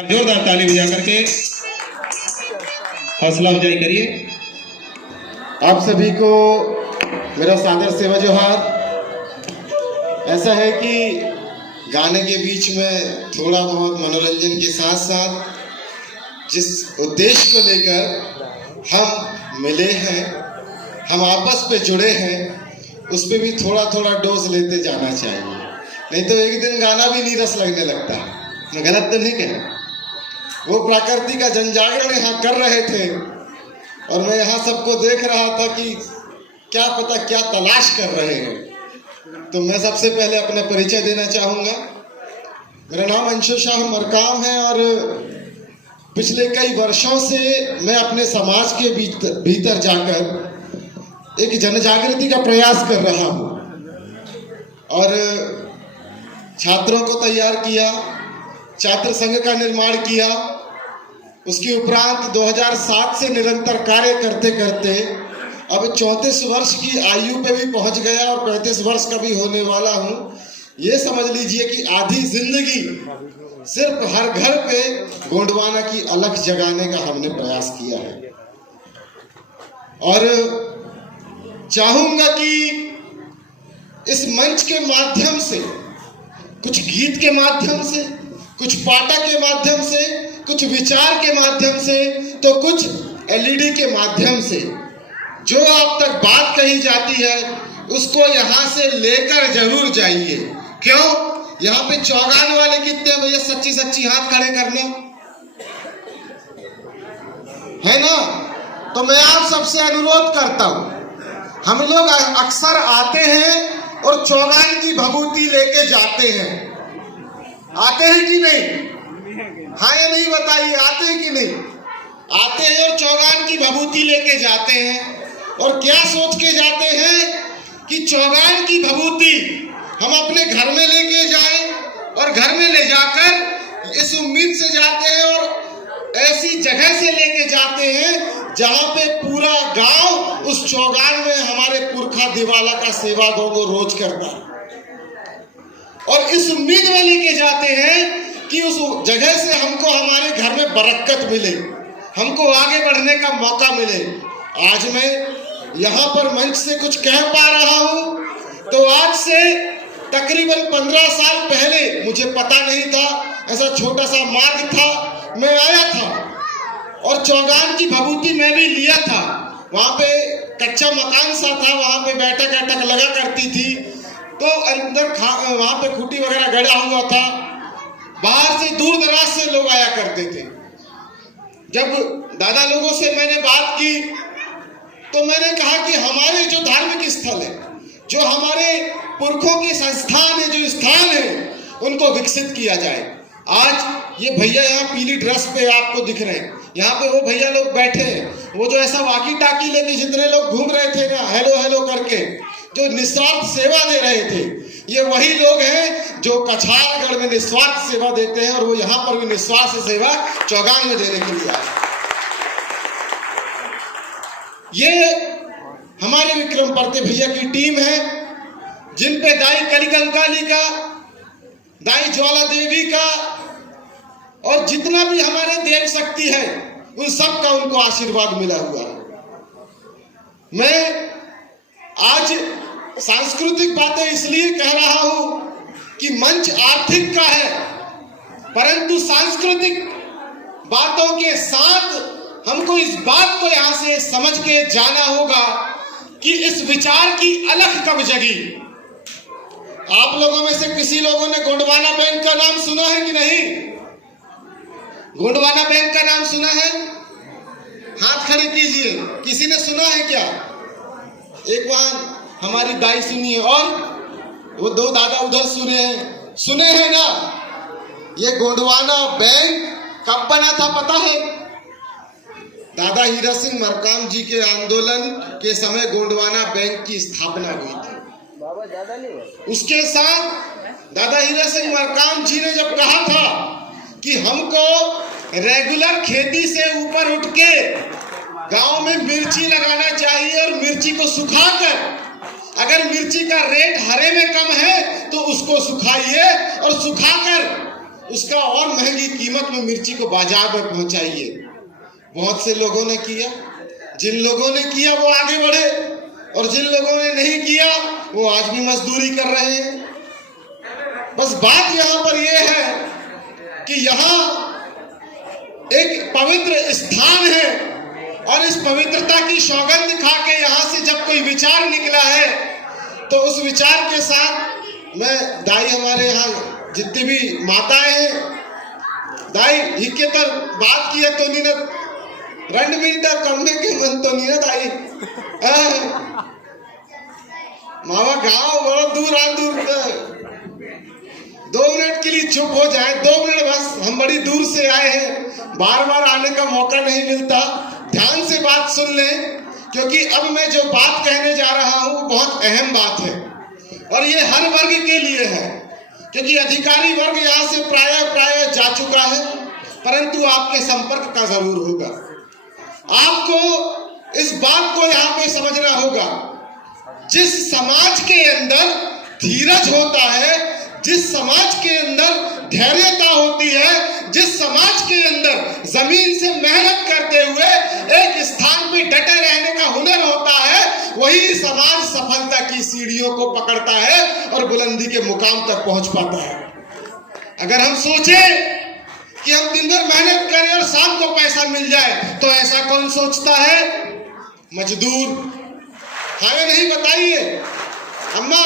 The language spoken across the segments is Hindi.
जोरदार ताली बजा करके हौसला अफजाई करिए। आप सभी को मेरा सादर सेवा जोहार। ऐसा है कि गाने के बीच में थोड़ा बहुत मनोरंजन के साथ साथ जिस उद्देश्य को लेकर हम मिले हैं, हम आपस में जुड़े हैं, उस पर भी थोड़ा थोड़ा डोज लेते जाना चाहिए। नहीं तो एक दिन गाना भी नहीं रस लगने लगता। मैं गलत तो नहीं कह। वो प्रकृति का जनजागरण यहाँ कर रहे थे और मैं यहाँ सबको देख रहा था कि क्या पता क्या तलाश कर रहे हैं। तो मैं सबसे पहले अपना परिचय देना चाहूँगा। मेरा नाम अंशु शाह मरकाम है और पिछले कई वर्षों से मैं अपने समाज के भीतर जाकर एक जनजागृति का प्रयास कर रहा हूँ और छात्रों को तैयार किया, छात्र संघ का निर्माण किया। उसके उपरांत 2007 से निरंतर कार्य करते करते अब 34 वर्ष की आयु पे भी पहुंच गया और 35 वर्ष का भी होने वाला हूं। ये समझ लीजिए कि आधी जिंदगी सिर्फ हर घर पे गोंडवाना की अलख जगाने का हमने प्रयास किया है और चाहूंगा कि इस मंच के माध्यम से, कुछ गीत के माध्यम से, कुछ पाटा के माध्यम से, कुछ विचार के माध्यम से, तो कुछ एलईडी के माध्यम से जो आप तक बात कही जाती है उसको यहाँ से लेकर जरूर जाइए। क्यों? यहाँ पे चौगान वाले कितने भैया? सच्ची सच्ची हाथ खड़े करना है ना। तो मैं आप सबसे अनुरोध करता हूँ, हम लोग अक्सर आते हैं और चौगान की भभूति लेके जाते हैं। आते हैं कि नहीं? हाँ या नहीं बताइए, आते हैं कि नहीं? आते हैं और चौगान की भभूति लेके जाते हैं और क्या सोच के जाते हैं कि चौगान की भभूति हम अपने घर में लेके जाएं और घर में ले जाकर इस उम्मीद से जाते हैं और ऐसी जगह से लेके जाते हैं जहां पे पूरा गांव उस चौगान में हमारे पुरखा दिवाला का सेवा गो रोज करता है और इस उम्मीद में लेके जाते हैं कि उस जगह से हमको हमारे घर में बरकत मिले, हमको आगे बढ़ने का मौका मिले। आज मैं यहाँ पर मंच से कुछ कह पा रहा हूँ तो आज से तकरीबन 15 साल पहले मुझे पता नहीं था, ऐसा छोटा सा मार्ग था, मैं आया था और चौगान की भभूति मैं भी लिया था। वहाँ पे कच्चा मकान सा था, वहाँ पे बैठक अटक लगा करती थी तो अंदर वहाँ पे खूंटी वगैरह गड़ा हुआ था। बाहर से दूर दराज से लोग आया करते थे। जब दादा लोगों से मैंने बात की तो मैंने कहा कि हमारे जो धार्मिक स्थल है, जो हमारे पुरखों के संस्थान है, जो स्थान है, उनको विकसित किया जाए। आज ये भैया यहाँ पीली ड्रेस पे आपको दिख रहे हैं, यहाँ पे वो भैया लोग बैठे हैं, वो जो ऐसा वाकी टाकी लेके जितने लोग घूम रहे थे ना हेलो हेलो करके, जो निस्वार्थ सेवा दे रहे थे, ये वही लोग हैं जो कछारगढ़ में निस्वार्थ सेवा देते हैं और वो यहाँ पर भी निस्वार्थ सेवा चौगान में देने के लिए आए। ये हमारे विक्रम परते भैया की टीम है जिन पे दाई कलिकंकाली का, दाई ज्वाला देवी का और जितना भी हमारे देव शक्ति है उन सब का उनको आशीर्वाद मिला हुआ है। मैं आज सांस्कृतिक बातें इसलिए कह रहा हूं कि मंच आर्थिक का है, परंतु सांस्कृतिक बातों के साथ हमको इस बात को यहां से समझ के जाना होगा कि इस विचार की अलख कब जगी। आप लोगों में से किसी लोगों ने गोंडवाना बैंक का नाम सुना है कि नहीं? गोंडवाना बैंक का नाम सुना है? हाथ खड़े कीजिए। किसी ने सुना है क्या? एक वहां हमारी दाई सुनी है और वो दो दादा उधर सुने हैं ना। ये गोंडवाना बैंक कब बना था पता है? दादा हीरा सिंह मरकाम जी के आंदोलन के समय गोंडवाना बैंक की स्थापना हुई थी। उसके साथ दादा हीरा सिंह मरकाम जी ने जब कहा था कि हमको रेगुलर खेती से ऊपर उठ के गांव में मिर्ची लगाना चाहिए और मिर्ची को सुखाकर, अगर मिर्ची का रेट हरे में कम है तो उसको सुखाइए और सुखाकर उसका और महंगी कीमत में मिर्ची को बाजार में पहुंचाइए। बहुत से लोगों ने किया, जिन लोगों ने किया वो आगे बढ़े, और जिन लोगों ने नहीं किया वो आज भी मजदूरी कर रहे हैं। बस बात यहां पर यह है कि यहां एक पवित्र स्थान है, और इस पवित्रता की सौगंध खा के यहां से जब कोई विचार निकला है तो उस विचार के साथ मैं दाई, हमारे यहाँ जितनी भी माताएं हैं, दाई हिक्के तर बात किया तो नहीं ना 2 मिनट करने के मन तो नहीं ना दाई मावा गांव बड़ा दूर आ दूर 2 मिनट के लिए चुप हो जाए, 2 मिनट बस, हम बड़ी दूर से आए हैं, बार बार आने का मौका नहीं मिलता। ध्यान से बात सुन लें, क्योंकि अब मैं जो बात कहने जा रहा हूं बहुत अहम बात है, और ये हर वर्ग के लिए है, क्योंकि अधिकारी वर्ग यहां से प्राय जा चुका है, परंतु आपके संपर्क का जरूर होगा। आपको इस बात को यहां पे समझना होगा, जिस समाज के अंदर धीरज होता है, जिस समाज के अंदर धैर्यता होती है, जिस समाज के अंदर जमीन से मेहनत करते हुए एक स्थान पे डटे रहने का हुनर होता है, वही समाज सफलता की सीढ़ियों को पकड़ता है और बुलंदी के मुकाम तक पहुंच पाता है। अगर हम सोचें कि हम दिन भर मेहनत करें और शाम को पैसा मिल जाए, तो ऐसा कौन सोचता है? मजदूर। हाँ या नहीं बताइए? अम्मा,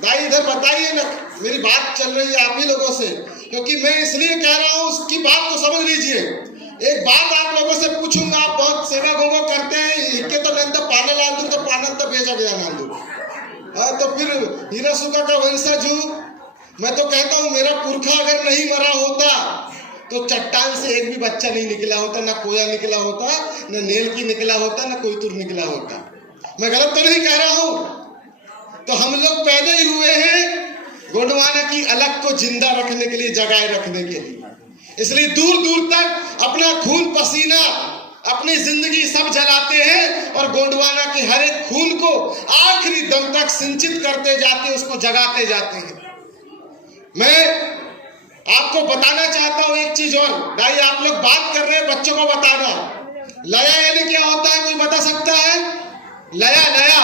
दाई इधर बताइए ना, मेरी बात चल रही है आप ही लोगों से, क्योंकि मैं इसलिए कह रहा हूं, उसकी बात को समझ लीजिए। एक बात आप लोगों से पूछूंगा, आप बहुत सेवा गोगो करते हैं, इक्के तो नहीं तो पाने लाल दूं, तो पानल तो भेजा गया नाल दूं, तो फिर हीरा सुका का वंशज हूं। मैं तो कहता हूं, मेरा पुरखा अगर नहीं मरा होता तो चट्टान से एक भी बच्चा नहीं निकला होता, ना कोया निकला होता, ना नील की निकला होता, ना कोई तुर निकला होता। मैं गलत तो नहीं कह रहा हूं। तो हम लोग पैदा ही हुए हैं गोंडवाना की अलग को जिंदा रखने के लिए, जगाए रखने के लिए। इसलिए दूर दूर तक अपना खून पसीना, अपनी जिंदगी सब जलाते हैं, और गोंडवाना के हर एक खून को आखिरी दम तक सिंचित करते जाते हैं, उसको जगाते जाते हैं। मैं आपको बताना चाहता हूं एक चीज और, भाई आप लोग बात कर रहे हैं, बच्चों को बताना, लया यानी क्या होता है? कोई बता सकता है? लया लया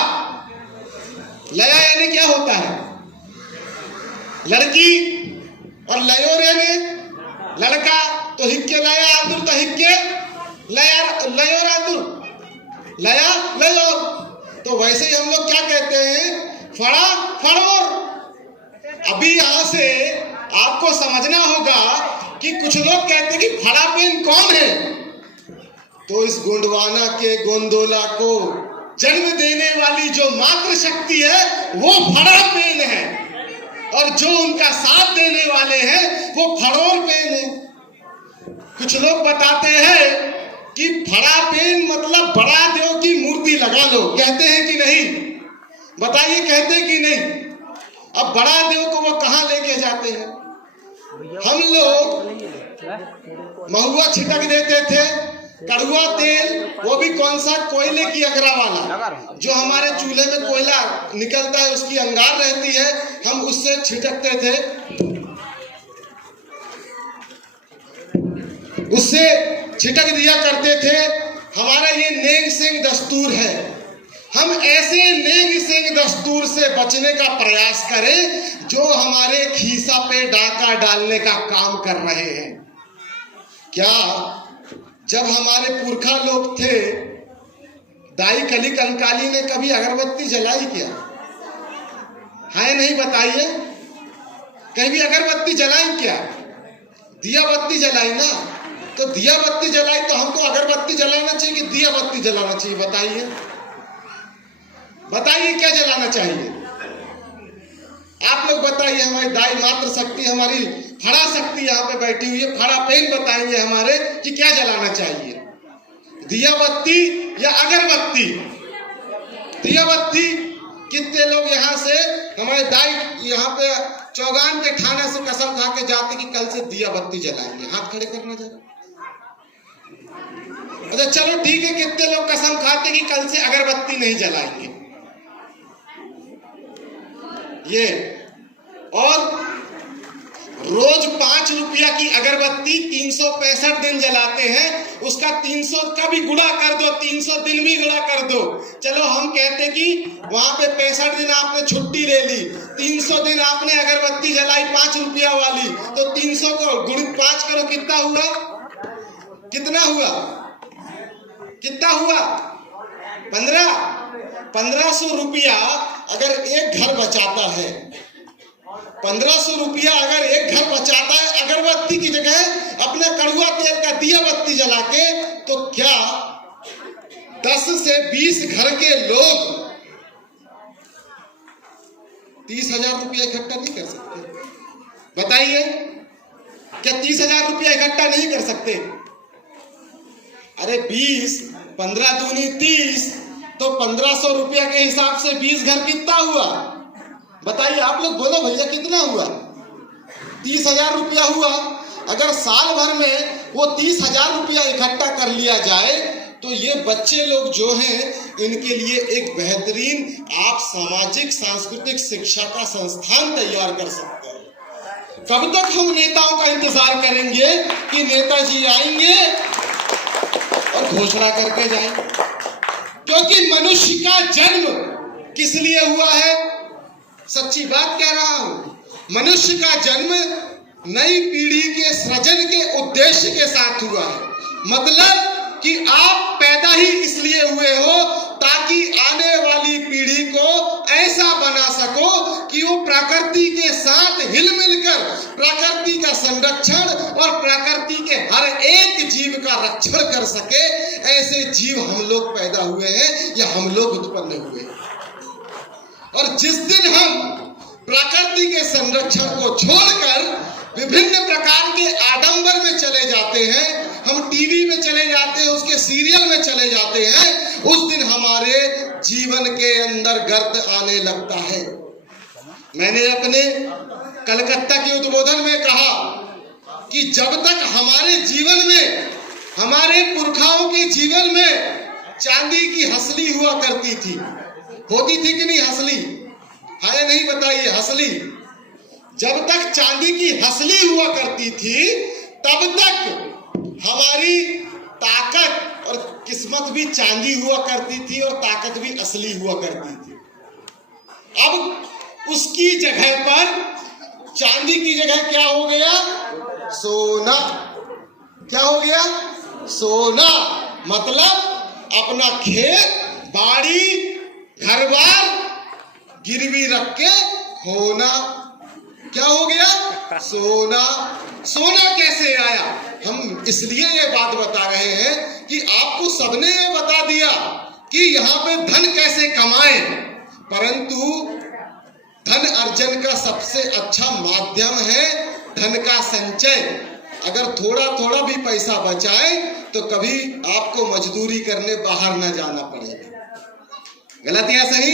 लया यानी क्या होता है? लड़की, और लयोर यानी लड़का, तो हिक्के लया आदुर, तो हिक्के लया लयोर आदुर, लया लयोर। तो वैसे ही हम लोग क्या कहते हैं? फड़ा फड़ोर। अभी यहां से आपको समझना होगा कि कुछ लोग कहते हैं कि फड़ा पेन कौन है, तो इस गोंडवाना के गोंदोला को जन्म देने वाली जो मातृशक्ति है वो फड़ा पेन है, और जो उनका साथ देने वाले हैं वो फड़ोर पेन है। कुछ लोग बताते हैं कि फड़ा पेन मतलब बड़ा देव की मूर्ति लगा लो, कहते हैं कि नहीं? बताइए, कहते हैं कि नहीं? अब बड़ा देव को वो कहां लेके जाते हैं? हम लोग महुआ छिटक देते थे, कड़ुआ तेल, वो भी कौन सा? कोयले की अगरा वाला, जो हमारे चूल्हे में कोयला निकलता है, उसकी अंगार रहती है, हम उससे छिटकते थे, उससे छिटक दिया करते थे। हमारा ये नेंग सेंग दस्तूर है। हम ऐसे नेंग सेंग दस्तूर से बचने का प्रयास करें जो हमारे खीसा पे डाका डालने का काम कर रहे हैं। क्या जब हमारे पुरखा लोग थे, दाई कली कंकाली ने कभी अगरबत्ती जलाई क्या? है नहीं? बताइए, कहीं भी अगरबत्ती जलाई क्या? दिया बत्ती जलाई ना। तो दिया बत्ती जलाई तो हमको अगरबत्ती जलाना चाहिए कि दिया बत्ती जलाना चाहिए? बताइए, बताइए क्या जलाना चाहिए? आप लोग बताइए। हमारी दाई मात्र शक्ति, हमारी फड़ा शक्ति यहाँ पे बैठी हुई है, फड़ा पेन बताएंगे हमारे कि क्या जलाना चाहिए, दिया बत्ती या अगरबत्ती? दिया बत्ती। कितने लोग यहाँ से, हमारे दाई यहाँ पे चौगान के थाने से कसम खा के जाते कि कल से दिया बत्ती जलाएंगे? हाथ खड़े करना जरा। अच्छा चलो ठीक है, कितने लोग कसम खाते कि कल से अगरबत्ती नहीं जलाएंगे? ये। और रोज 5 रुपया की अगरबत्ती 365 दिन जलाते हैं, उसका 300 का भी गुणा कर दो, 300 दिन भी गुणा कर दो। चलो हम कहते कि वहां पे 65 दिन आपने छुट्टी ले ली, 300 दिन आपने अगरबत्ती जलाई 5 रुपया वाली, तो 300 को गुणित 5 करो, कितना हुआ? कितना हुआ? कितना हुआ? 1500 रुपया अगर एक घर बचाता है, 1500 रुपया अगर एक घर बचाता है अगरबत्ती की जगह अपने कड़ुआ तेल का दिया बत्ती जला के, तो क्या 10 से 20 घर के लोग 30,000 रुपया इकट्ठा नहीं कर सकते? बताइए, क्या 30,000 रुपया इकट्ठा नहीं कर सकते? अरे 20, 15 दूनी 30, तो 1500 रुपया के हिसाब से 20 घर कितना हुआ? बताइए, आप लोग बोलो भैया, कितना हुआ? 30,000 रुपया हुआ। अगर साल भर में वो 30,000 रुपया इकट्ठा कर लिया जाए, तो ये बच्चे लोग जो हैं, इनके लिए एक बेहतरीन आप सामाजिक सांस्कृतिक शिक्षा का संस्थान तैयार कर सकते हैं। कब तक हम नेताओं का इंतजार करेंगे कि नेताजी आएंगे और घोषणा करके जाएंगे? क्योंकि मनुष्य का जन्म किस लिए हुआ है? सच्ची बात कह रहा हूं, मनुष्य का जन्म नई पीढ़ी के सृजन के उद्देश्य के साथ हुआ है। मतलब कि आप पैदा ही इसलिए हुए हो ताकि आने वाली पीढ़ी को ऐसा बना सको कि वो प्रकृति के साथ हिल मिलकर प्रकृति का संरक्षण और प्रकृति के हर एक जीव का रक्षण कर सके। ऐसे जीव हम लोग पैदा हुए हैं या हम लोग उत्पन्न हुए हैं। और जिस दिन हम प्रकृति के संरक्षण को छोड़कर विभिन्न प्रकार के आडंबर में चले जाते हैं, हम टीवी में चले जाते हैं, उसके सीरियल में चले जाते हैं, उस दिन हमारे जीवन के अंदर गर्त आने लगता है। मैंने अपने कलकत्ता के उद्बोधन में कहा कि जब तक हमारे जीवन में, हमारे पुरखाओं के जीवन में चांदी की हसली हुआ करती थी, होती थी कि नहीं हसली? है नहीं? बताइए, हसली। जब तक चांदी की हसली हुआ करती थी, तब तक हमारी ताकत और किस्मत भी चांदी हुआ करती थी और ताकत भी असली हुआ करती थी। अब उसकी जगह पर चांदी की जगह क्या हो गया? सोना। क्या हो गया? सोना। मतलब अपना खेत बाड़ी घर बार गिरवी रख के होना। क्या हो गया? सोना। सोना कैसे आया? हम इसलिए ये बात बता रहे हैं कि आपको सबने ये बता दिया कि यहाँ पे धन कैसे कमाएं, परंतु धन अर्जन का सबसे अच्छा माध्यम है धन का संचय। अगर थोड़ा थोड़ा भी पैसा बचाए तो कभी आपको मजदूरी करने बाहर न जाना पड़ेगा। गलत या सही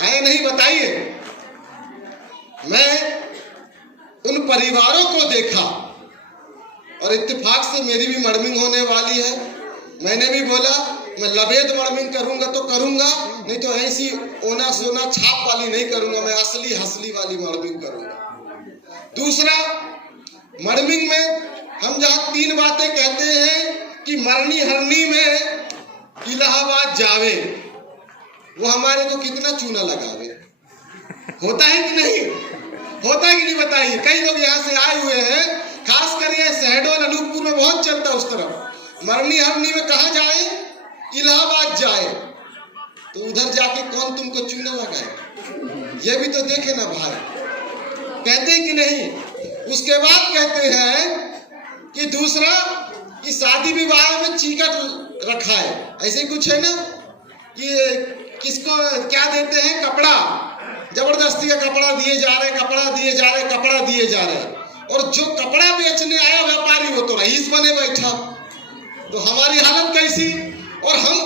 है? नहीं? बताइए। मैं उन परिवारों को देखा और इत्तेफाक से मेरी भी मर्मिंग होने वाली है। मैंने भी बोला मैं लबेद मर्मिंग करूंगा तो करूंगा, नहीं तो ऐसी ओना सोना छाप वाली नहीं करूंगा, मैं असली हसली वाली मर्मिंग करूंगा। दूसरा, मर्मिंग में हम जहां 3 बातें कहते हैं कि मरनी हरनी में इलाहाबाद जावे, वो हमारे को कितना चूना लगावे। होता है कि नहीं? होता है कि नहीं? बताइए। कई लोग यहाँ से आए हुए हैं, खासकर ये शहडोल अनूपपुर में बहुत चलता है उस तरफ। मरनी हरनी में कहाँ जाए? इलाहाबाद जाए, तो उधर जाके कौन तुमको चूना लगाए? ये भी तो देखे ना भाई। कहते हैं कि नहीं? उसके बाद कहते हैं कि दूसरा, कि शादी विवाह में चीकट रखा है, ऐसे कुछ है ना कि किसको क्या देते हैं? कपड़ा। जबरदस्ती का कपड़ा दिए जा रहे, कपड़ा दिए जा रहे, कपड़ा दिए जा रहे। और जो कपड़ा बेचने आया व्यापारी, वो तो रईस बने बैठा। तो हमारी हालत कैसी? और हम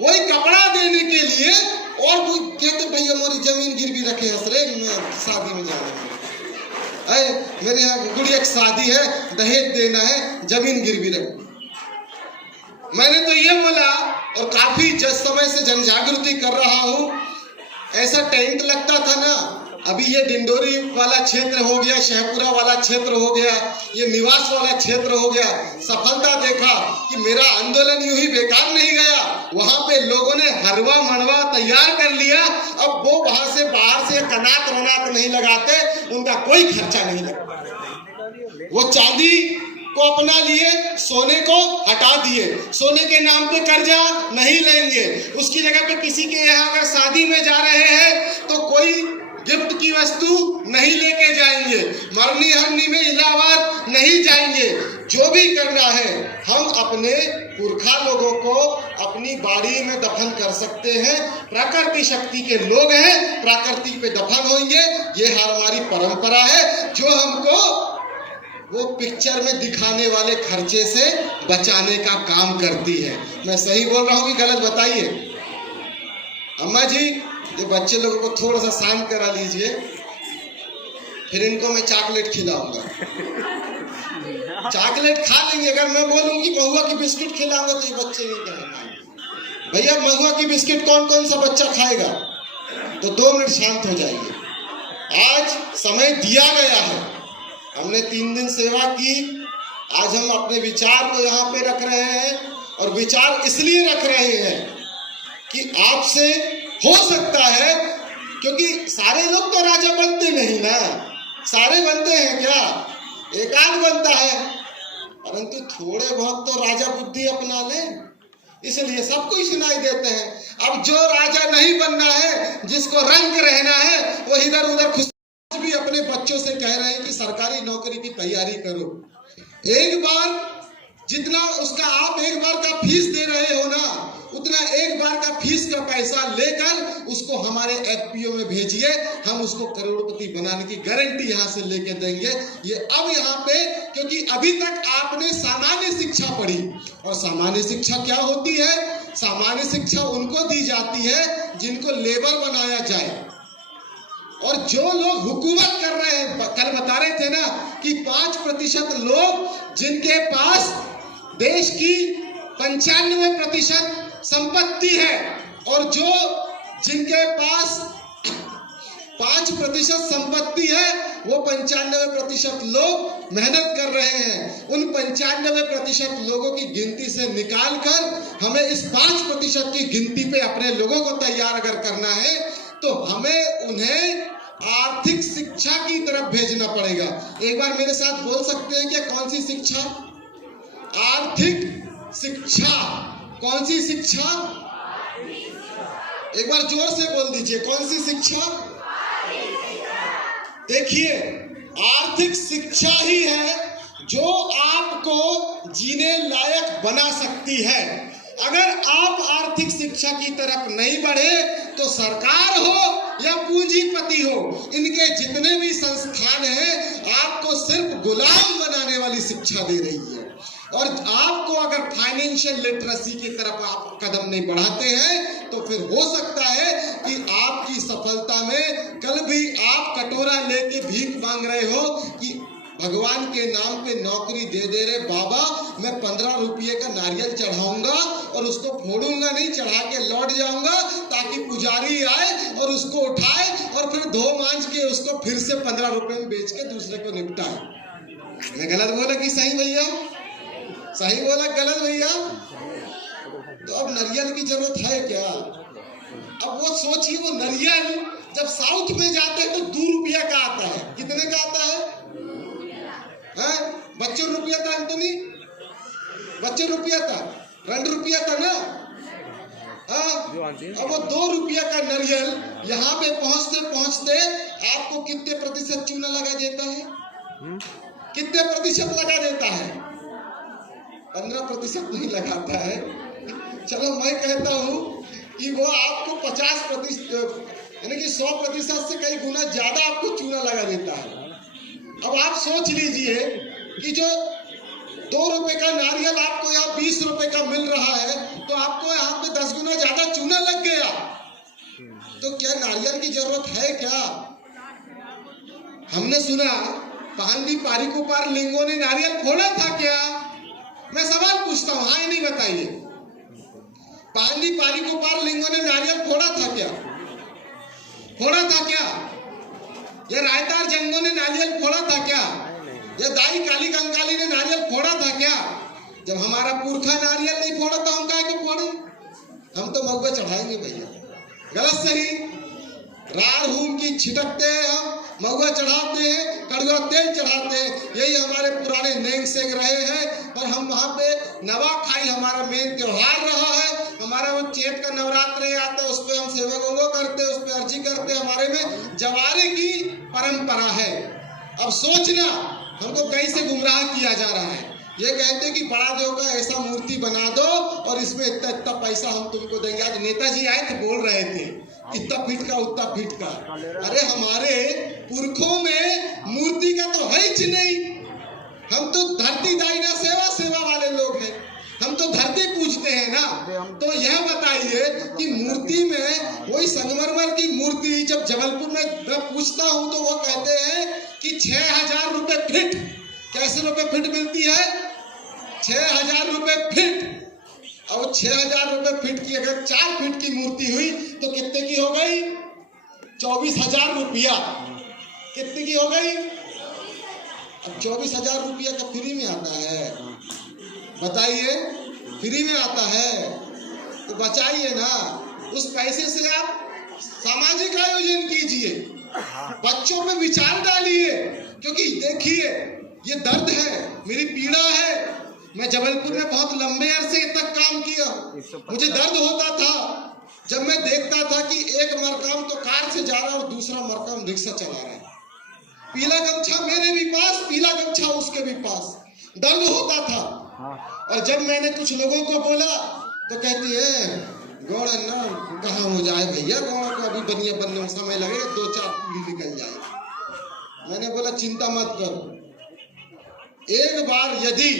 वही कपड़ा देने के लिए और वो कहते भैया हमारी जमीन गिरवी रखे हसरे, मैं शादी में जाना है, मेरे यहाँ गुड़िया की शादी है, दहेज देना है, जमीन गिरवी रख। मैंने तो ये बोला, और काफी समय से जन जागृति कर रहा हूं, ऐसा टेंट लगता था ना अभी ये डिंडोरी वाला क्षेत्र हो गया, शहपुरा वाला क्षेत्र हो गया, ये निवास वाला क्षेत्र हो गया, सफलता देखा कि मेरा आंदोलन यूं ही बेकार नहीं गया। वहां पे लोगों ने हरवा मनवा तैयार कर लिया। अब वो वहां से बाहर से कनात वनात नहीं लगाते, उनका कोई खर्चा नहीं लगता। वो चांदी को अपना लिए, सोने को हटा दिए, सोने के नाम पे कर्जा नहीं लेंगे। उसकी जगह पे किसी के यहाँ अगर शादी में जा रहे हैं तो कोई गिफ्ट की वस्तु नहीं लेके जाएंगे, मरनी हरनी में इलाहाबाद नहीं जाएंगे। जो भी करना है हम अपने पुरखा लोगों को अपनी बाड़ी में दफन कर सकते हैं। प्रकृति शक्ति के लोग हैं, प्रकृति पे दफन होंगे। ये हमारी परंपरा है जो हमको वो पिक्चर में दिखाने वाले खर्चे से बचाने का काम करती है। मैं सही बोल रहा हूँ कि गलत बताइए। अम्मा जी, ये बच्चे लोगों को थोड़ा सा शांत करा लीजिए, फिर इनको मैं चॉकलेट खिलाऊंगा। चॉकलेट खा लेंगे। अगर मैं बोलूं कि महुआ की बिस्किट खिलाऊंगा तो ये बच्चे नहीं खाएंगे। भैया महुआ की बिस्किट कौन कौन सा बच्चा खाएगा? तो 2 मिनट शांत हो जाइए। आज समय दिया गया है, हमने 3 दिन सेवा की। आज हम अपने विचार को यहाँ पे रख रहे हैं, और विचार इसलिए रख रहे हैं कि आपसे हो सकता है, क्योंकि सारे लोग तो राजा बनते नहीं ना, सारे बनते हैं क्या? एक आध बनता है, परंतु थोड़े बहुत तो राजा बुद्धि अपना लें, इसलिए सबको ही सुनाई देते हैं। अब जो राजा नहीं बनना है, जिसको रंग रहना है, वो इधर उधर खुश भी अपने बच्चों से कह रहे हैं कि सरकारी नौकरी की तैयारी करो। एक बार जितना उसका आप एक बार का फीस दे रहे हो ना, उतना एक बार का फीस का पैसा लेकर उसको हमारे एफपीओ में भेजिए। हम उसको करोड़पति बनाने की गारंटी यहाँ से लेके देंगे। ये अब यहाँ पे, क्योंकि अभी तक आपने सामान्य शिक्षा पढ़ी, और सामान्य शिक्षा क्या होती है? सामान्य शिक्षा उनको दी जाती है जिनको लेबर बनाया जाए। और जो लोग हुकूमत कर रहे हैं, कल बता रहे थे ना कि 5% लोग जिनके पास देश की 95% संपत्ति है, और जो जिनके पास 5% संपत्ति है, वो 95% लोग मेहनत कर रहे हैं। उन 95% लोगों की गिनती से निकालकर हमें इस 5% की गिनती पे अपने लोगों को तैयार अगर करना है, तो हमें उन्हें आर्थिक शिक्षा की तरफ भेजना पड़ेगा। एक बार मेरे साथ बोल सकते हैं क्या? कौन सी शिक्षा? आर्थिक शिक्षा। कौन सी शिक्षा? एक बार जोर से बोल दीजिए, कौन सी शिक्षा? देखिए, आर्थिक शिक्षा ही है जो आपको जीने लायक बना सकती है। अगर आप आर्थिक शिक्षा की तरफ नहीं बढ़े तो सरकार हो या पूंजीपति हो, इनके जितने भी संस्थान हैं आपको सिर्फ गुलाम बनाने वाली शिक्षा दे रही है। और आपको अगर फाइनेंशियल लिटरेसी की तरफ आप कदम नहीं बढ़ाते हैं तो फिर हो सकता है कि आपकी सफलता में कल भी आप कटोरा लेके भीख मांग रहे हो कि भगवान के नाम पे नौकरी दे दे रहे बाबा, मैं 15 रुपये का नारियल चढ़ाऊंगा और उसको फोड़ूंगा नहीं, चढ़ा के लौट जाऊंगा ताकि पुजारी आए और उसको उठाए और फिर धो मांझ के उसको फिर से 15 रुपए में बेच के दूसरे को निपटाए। मैं गलत बोला कि सही भैया? सही बोला गलत भैया? तो अब नारियल की जरूरत है क्या? अब वो सोचिए, वो नारियल जब साउथ में जाते हैं तो 2 रुपया का आता है। कितने का आता है? बच्चों रुपया था एंटनी, बच्चों रुपया था, 2 रुपया था ना। अब वो 2 रुपया का नारियल यहाँ पे पहुंचते पहुंचते आपको कितने प्रतिशत चूना लगा देता है? कितने प्रतिशत लगा देता है? 15% नहीं लगाता है। चलो मैं कहता हूँ कि वो आपको 50% यानी कि 100% से कई गुना ज्यादा आपको चूना लगा देता है। अब आप सोच लीजिए कि जो 2 रुपए का नारियल आपको यहाँ 20 रुपए का मिल रहा है, तो आपको यहाँ पे 10 गुना ज्यादा चूना लग गया। तो क्या नारियल की जरूरत है क्या? हमने सुना पांडी पारी को पार लिंगों ने नारियल फोड़ा था क्या? मैं सवाल पूछता हूँ, हाँ नहीं बताइए। पांडी पारी को पार लिंगों ने नारियल फोड़ा था क्या? फोड़ा था क्या? ये रायतार जंगों ने नारियल फोड़ा था क्या? ये दाई काली कंकाली ने नारियल फोड़ा था क्या? जब हमारा पुरखा नारियल नहीं फोड़ा तो हम काहे को फोड़े? हम तो महुआ चढ़ाएंगे भैया। गलत सही रार हूम की छिटकते हैं, हम महुआ चढ़ाते हैं, कड़वा तेल चढ़ाते हैं, यही हमारे पुराने नेंग सेंग रहे हैं। और हम वहाँ पे नवाखाई हमारा मेन त्योहार रहा है। हमारा वो चैत का नवरात्र आता है, उस पर हम सेवा गंगो करते हैं, उस पर अर्जी करते हैं। हमारे में जवारे की परंपरा है। अब सोचना हमको कहीं से गुमराह किया जा रहा है। ये कहते कि बड़ा देव का ऐसा मूर्ति बना दो और इसमें इतना इतना पैसा हम तुमको देंगे। आज नेताजी आए थे, बोल रहे थे इतना फीट का उतना फीट का। अरे हमारे पुरखों में मूर्ति का तो है ही नहीं। हम तो धरती दायना सेवा सेवा वाले लोग हैं, हम तो धरती पूजते हैं ना। तो यह बताइए कि मूर्ति में वही संगमरमर की मूर्ति जब जबलपुर में मैं पूछता हूं तो वो कहते हैं कि 6,000 रुपए फीट। कैसे रुपए फीट मिलती है? 6,000 रुपए फीट। और 6,000 रुपए फीट की अगर 4 फीट की मूर्ति हुई तो कितने की हो गई? 24,000 रुपया। कितने की हो गई? अब 24,000 रुपया का फ्री में आता है, बताइए? फ्री में आता है तो बचाइए ना। उस पैसे से आप सामाजिक आयोजन कीजिए, बच्चों में विचार डालिए। क्योंकि देखिए ये दर्द है, मेरी पीड़ा है। मैं जबलपुर में बहुत लंबे अरसे तक काम किया, मुझे दर्द होता था जब मैं देखता था कि एक मरकाम तो कार से जा रहा और दूसरा मरकाम रिक्शा चला रहा है। पीला गमछा मेरे भी पास, पीला गमछा उसके भी पास, दर्द होता था। और जब मैंने कुछ लोगों को बोला तो कहती है गौड़ ना कहाँ हो जाए भैया, गौड़ को अभी बनिया बनने में समय लगे, 2-4 पीढ़ी निकल जाए। मैंने बोला चिंता मत करो, एक बार यदि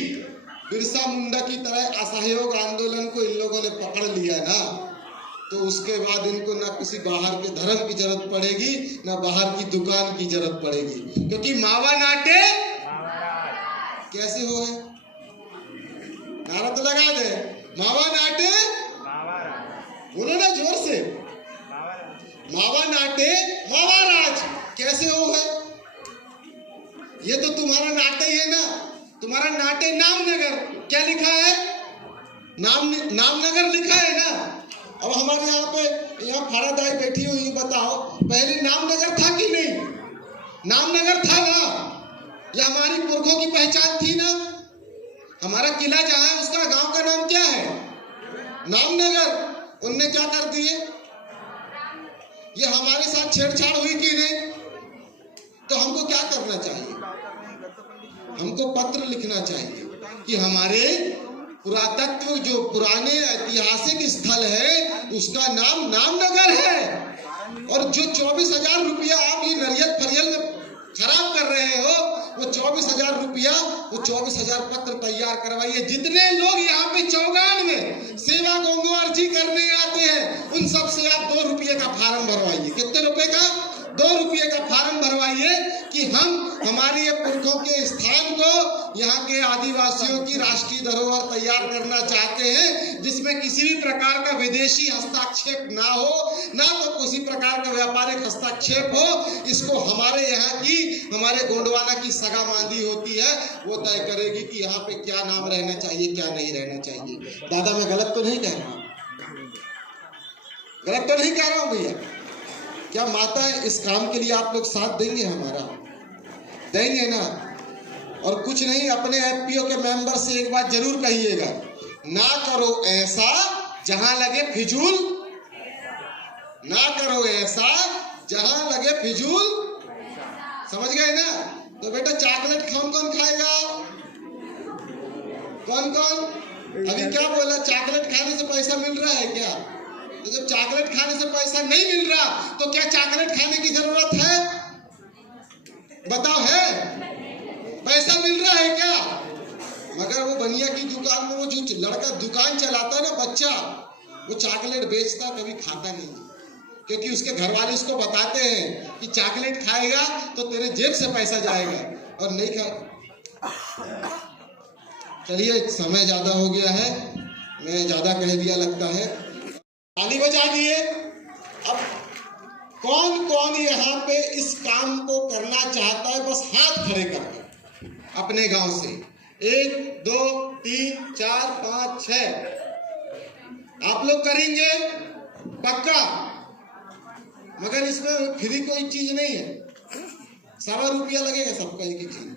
बिरसा मुंडा की तरह असहयोग आंदोलन को इन लोगों ने पकड़ लिया ना तो उसके बाद इनको ना किसी बाहर के धर्म की जरूरत पड़ेगी, ना बाहर की दुकान की जरूरत पड़ेगी। क्योंकि मावा नाटे कैसे हो है? नारा तो लगा दे, मावा नाटे, बोलो ना जोर से, मावा नाटे मावा राज। कैसे हो है? ये तो तुम्हारा नाटे ही है ना, तुम्हारा नाटे नामनगर। क्या लिखा है? नामनगर लिखा है ना। अब हमारे यहाँ पे यहाँ फाड़ादाई बैठी हुई, बताओ पहले नामनगर था कि नहीं? नामनगर था ना, ये हमारी पुरखों की पहचान थी ना। हमारा किला जहाँ है उसका गांव का नाम क्या है? नामनगर। उनने क्या कर दिए? ये हमारे साथ छेड़छाड़ हुई कि नहीं? तो हमको क्या करना चाहिए? हमको पत्र लिखना चाहिए कि हमारे पुरातत्व जो पुराने ऐतिहासिक स्थल है उसका नाम नामनगर है। और जो 24,000 रुपया आप ये नरियल फरियल में खराब कर रहे हो, वो 24,000 रुपया, वो 24,000 पत्र तैयार करवाइए। जितने लोग यहाँ पे चौगान में सेवा गंगो अर्जी करने आते हैं उन सब से आप 2 रुपये का फार्म भरवाइए। कितने रुपए का? 2 रुपये का फार्म भरवाइए कि हम हमारे पुरखों के स्थान को, यहाँ के आदिवासियों की राष्ट्रीय धरोहर तैयार करना चाहते हैं, जिसमें किसी भी प्रकार का विदेशी हस्तक्षेप ना हो, ना तो किसी प्रकार का व्यापारिक हस्तक्षेप हो। इसको हमारे यहाँ की, हमारे गोंडवाना की सगा मांदी होती है, वो तय करेगी कि यहाँ पे क्या नाम रहना चाहिए, क्या नहीं रहना चाहिए। दादा मैं गलत तो नहीं कह रहा हूँ? गलत तो नहीं कह रहा हूँ भैया? क्या माता इस काम के लिए आप लोग साथ देंगे? हमारा देंगे ना? और कुछ नहीं, अपने एफपीओ के मेंबर से एक बात जरूर कहिएगा, ना करो ऐसा जहां लगे फिजूल, ना करो ऐसा जहां लगे फिजूल। समझ गए ना? तो बेटा चॉकलेट कौन कौन खाएगा? कौन कौन? अभी क्या बोला? चॉकलेट खाने से पैसा मिल रहा है क्या? तो जब चॉकलेट खाने से पैसा नहीं मिल रहा तो क्या चॉकलेट खाने की जरूरत है? बताओ, है? पैसा मिल रहा है क्या? मगर वो बनिया की दुकान में वो जो लड़का दुकान चलाता है ना, बच्चा, वो चॉकलेट बेचता, कभी खाता नहीं, क्योंकि उसके घर वाले उसको बताते हैं कि चॉकलेट खाएगा तो तेरे जेब से पैसा जाएगा, और नहीं खा। चलिए समय ज्यादा हो गया है, मैं ज्यादा कह दिया लगता है। ताली बजा दिए। अब कौन कौन यहाँ पे इस काम को करना चाहता है? बस हाथ खड़े करके अपने गांव से 1 2 3 4 5 6 आप लोग करेंगे पक्का? मगर इसमें फ्री कोई चीज नहीं है, ₹1.25 लगेगा सबका एक चीज।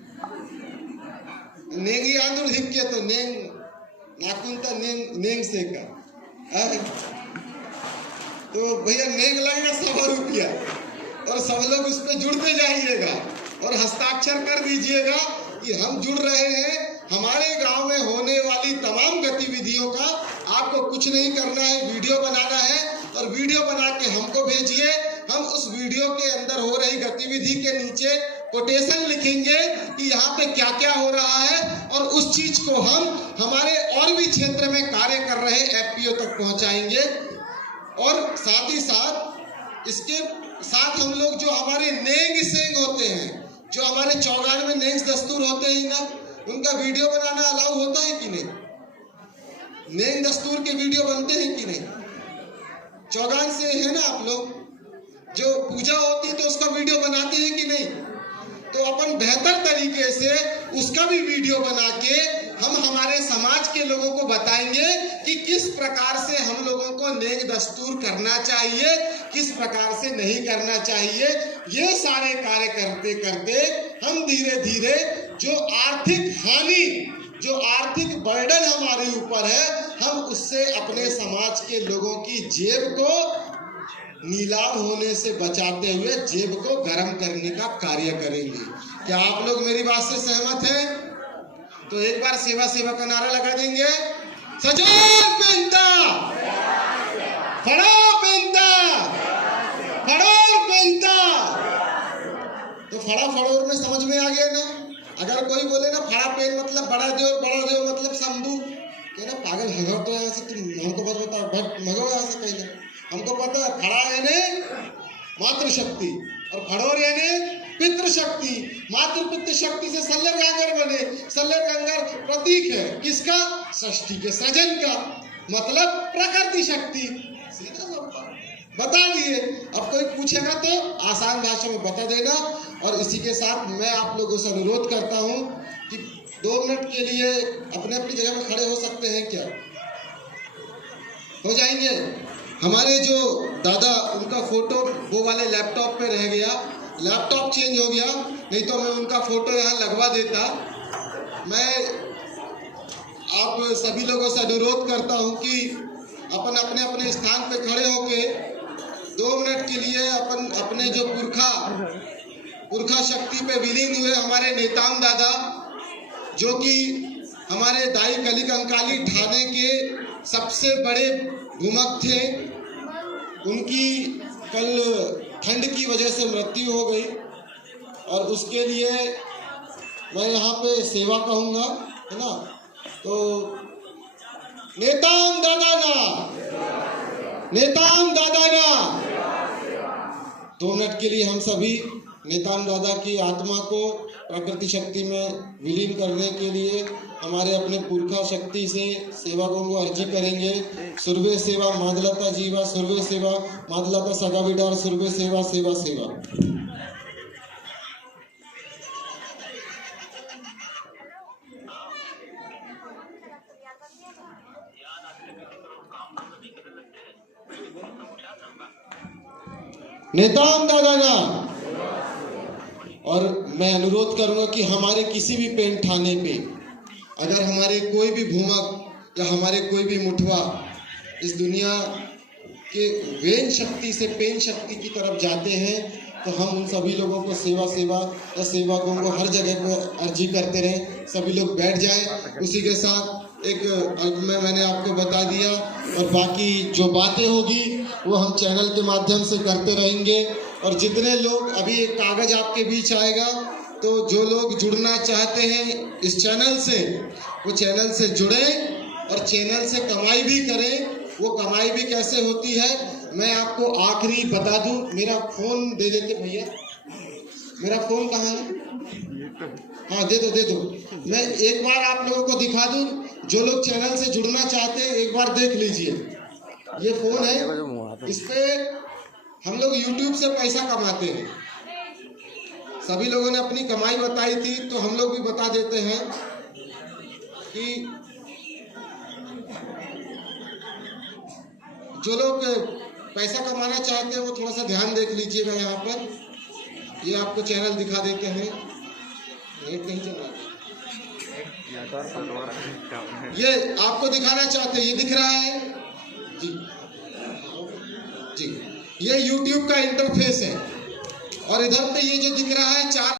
नेंगी आंदूर हिक्के तो नेंग नाकुंता नेंग से का तो भैया नेंग लगेगा ₹100 और सब लोग उस पर जुड़ते जाइएगा और हस्ताक्षर कर दीजिएगा कि हम जुड़ रहे हैं। हमारे गांव में होने वाली तमाम गतिविधियों का आपको कुछ नहीं करना है, वीडियो बनाना है और वीडियो बना के हमको भेजिए। हम उस वीडियो के अंदर हो रही गतिविधि के नीचे कोटेशन लिखेंगे कि यहाँ पे क्या क्या हो रहा है और उस चीज को हम हमारे और भी क्षेत्र में कार्य कर रहे एफपीओ तक पहुंचाएंगे। और साथ ही साथ इसके साथ हम लोग जो हमारे नेंग सेंग होते हैं, जो हमारे चौगान में नेंग दस्तूर होते हैं ना, उनका वीडियो बनाना अलाउ होता है कि नहीं? नेंग दस्तूर के वीडियो बनते हैं कि नहीं? चौगान से है ना आप लोग, जो पूजा होती है तो उसका वीडियो बनाते हैं कि नहीं? तो अपन बेहतर तरीके से उसका भी वीडियो बना के हम हमारे समाज के लोगों को बताएंगे कि किस प्रकार से हम लोगों को नेक दस्तूर करना चाहिए, किस प्रकार से नहीं करना चाहिए। ये सारे कार्य करते करते हम धीरे धीरे जो आर्थिक हानि, जो आर्थिक बर्डन हमारे ऊपर है, हम उससे अपने समाज के लोगों की जेब को नीलाम होने से बचाते हुए जेब को गर्म करने का कार्य करेंगे। क्या आप लोग मेरी बात से सहमत हैं? तो एक बार सेवा सेवा का नारा लगा देंगे। सजोर पेंता, फड़ो पेंता, फड़ोर पेंता। तो फड़ा फड़ोर में समझ में आ गया ना? अगर कोई बोले ना फड़ा पेन मतलब बड़ा देव मतलब शंभू, कहना पागल है तो यहाँ से तुम हमको बस बताओ, भगो यहाँ से कहना। हमको पता है फड़ा यानी मातृशक्ति और फड़ोर यानी पितृशक्ति। मातृ पितृ शक्ति से सल्लर गांगर बने। सल्लर गांगर प्रतीक है किसका? षष्ठी के सृजन का, मतलब प्रकृति शक्ति। सीधा बता दिए। अब कोई पूछेगा तो आसान भाषा में बता देना। और इसी के साथ मैं आप लोगों से अनुरोध करता हूं कि 2 मिनट के लिए अपने अपनी जगह में खड़े हो सकते हैं क्या? हो जाएंगे? हमारे जो दादा, उनका फोटो वो वाले लैपटॉप पे रह गया, लैपटॉप चेंज हो गया, नहीं तो मैं उनका फोटो यहाँ लगवा देता। मैं आप सभी लोगों से अनुरोध करता हूँ कि अपन अपने अपने स्थान पे खड़े होके 2 मिनट के लिए अपन अपने जो पुरखा शक्ति पे विलीन हुए हमारे नेताम दादा, जो कि हमारे दाई कली कंकाली ठाणे के सबसे बड़े भूमक थे, उनकी कल ठंड की वजह से मृत्यु हो गई और उसके लिए मैं यहाँ पे सेवा कहूँगा, है ना? तो नेताम दादा ना, नेताम दादा ना। 2 मिनट के लिए हम सभी नेताम दादा की आत्मा को प्रकृति शक्ति में विलीन करने के लिए हमारे अपने पुरखा शक्ति से सेवकों को अर्जी करेंगे। सुरवे सेवा मादलता जीवा, सुरवे सेवा मादलता सगा बिडार, सुरवे सेवा सेवा सेवा। नेताम दादा ना। और मैं अनुरोध करूंगा कि हमारे किसी भी पेन ठाने पे अगर हमारे कोई भी भूमक या हमारे कोई भी मुठवा इस दुनिया के वेन शक्ति से पेन शक्ति की तरफ जाते हैं, तो हम उन सभी लोगों को सेवा या सेवकों को हर जगह पर अर्जी करते रहें। सभी लोग बैठ जाएं। उसी के साथ एक अल्प में मैंने आपको बता दिया और बाकी जो बातें होगी वो हम चैनल के माध्यम से करते रहेंगे। और जितने लोग, अभी एक कागज आपके बीच आएगा, तो जो लोग जुड़ना चाहते हैं इस चैनल से, वो चैनल से जुड़ें और चैनल से कमाई भी करें। वो कमाई भी कैसे होती है मैं आपको आखिरी बता दूं। मेरा फोन दे देते भैया, मेरा फोन कहाँ है? हाँ दे दो। मैं एक बार आप लोगों को दिखा दूं, जो लोग चैनल से जुड़ना चाहते हैं एक बार देख लीजिए। ये फोन है, इस पे हम लोग YouTube से पैसा कमाते हैं। सभी लोगों ने अपनी कमाई बताई थी, तो हम लोग भी बता देते हैं कि जो लोग पैसा कमाना चाहते हैं वो थोड़ा सा ध्यान देख लीजिएगा। यहाँ पर ये आपको चैनल दिखा देते हैं। नेट नहीं चल रहा, ये आपको दिखाना चाहते हैं, ये दिख रहा है जी जी, ये YouTube का इंटरफेस है और इधर पे ये जो दिख रहा है 4